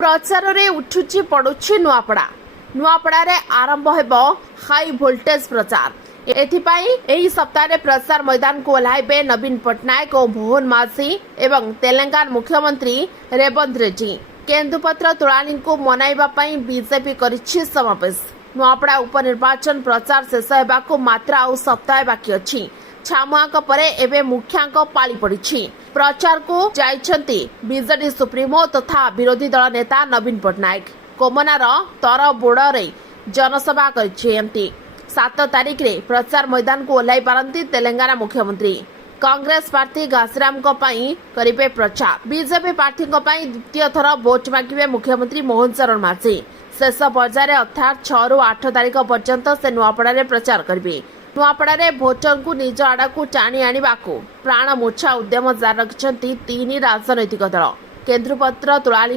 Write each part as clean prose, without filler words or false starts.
प्रचार रे उठुची पड़ुची नुआपड़ा नुआपड़ा आरंभ हेब हाई वोल्टेज प्रचार एथिपाई एही सप्ताह प्रचार मैदान को ओह्लाइबे नवीन पट्टनायक और मोहन माझी एवं तेलंगाना मुख्यमंत्री रेवंत रेड्डी। केन्दुपत्र तोड़ाणी को मनाइबा पई बीजेपी करिछि समावेश। नुआपड़ा उपनिर्वाचन प्रचार शेष हेबाकु मात्र आउ सप्ताह बाकी अछि। छामुआंक परे एबे मुखियांक पाली पड़िछि। प्रचार को जाइछन्ति बीजेडी सुप्रीमो तथा विरोधी दल नेता नवीन पट्टनायक। कोमनार तरबोड़े जनसभा करिछि। 7 तारिख रे प्रचार मैदान को ओह्लाई पारंती तेलंगाना मुख्यमंत्री। कांग्रेस प्रार्थी घासीराम करिबे प्रचार। बीजेपी प्रार्थी द्वितीय थर भोट मागिबे मुख्यमंत्री मोहन चरण माझी। शेष पर्यायर अर्थात 6 रु 8 तारिख पर्यंत से नुआपड़ा प्रचार करिबे। नुआपड़ा भोटर को निज आड़ को टाणी आनिबाकू प्राण मूर्छा उद्यम जारी रखिछन्ति 3 राजनैतिक दल। केन्दुपत्र तोड़ाणी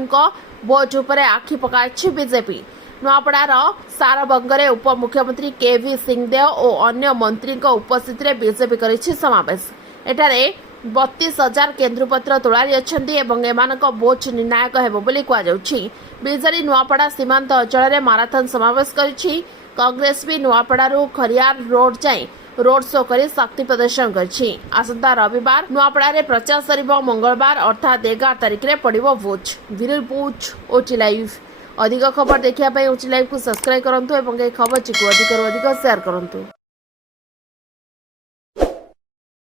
भोट उपरे आखि पकाइछि बीजेपी। नुआपड़ार सारबंगरे उपमुख्यमंत्री केवी सिंहदेव और अन्य मंत्री उपस्थित में बीजेपी करिछि समावेश। एठारे 32,000 केन्दुपत्र तोड़ाणी अछन्ति एवं एमानक भोट निर्णायक हेबो बोली कुहाଯାଉଛି। बीजेडी नुआपड़ा सीमांत अंचल में माराथन समावेश करिछि। कांग्रेस भी नुआपड़ारू खरियार रोड जाए रोड शो कर शक्ति प्रदर्शन करिछि। आसंता रविवार नुआपड़ा प्रचार सरिब मंगलवार अर्थात 11 तारिख में पड़िबो भोट। Bureau report OT live. अधिक खबर देखिया ओटी लाइव को सब्सक्राइब करंतु एवं ए खबर को अधिक शेयर करंतु।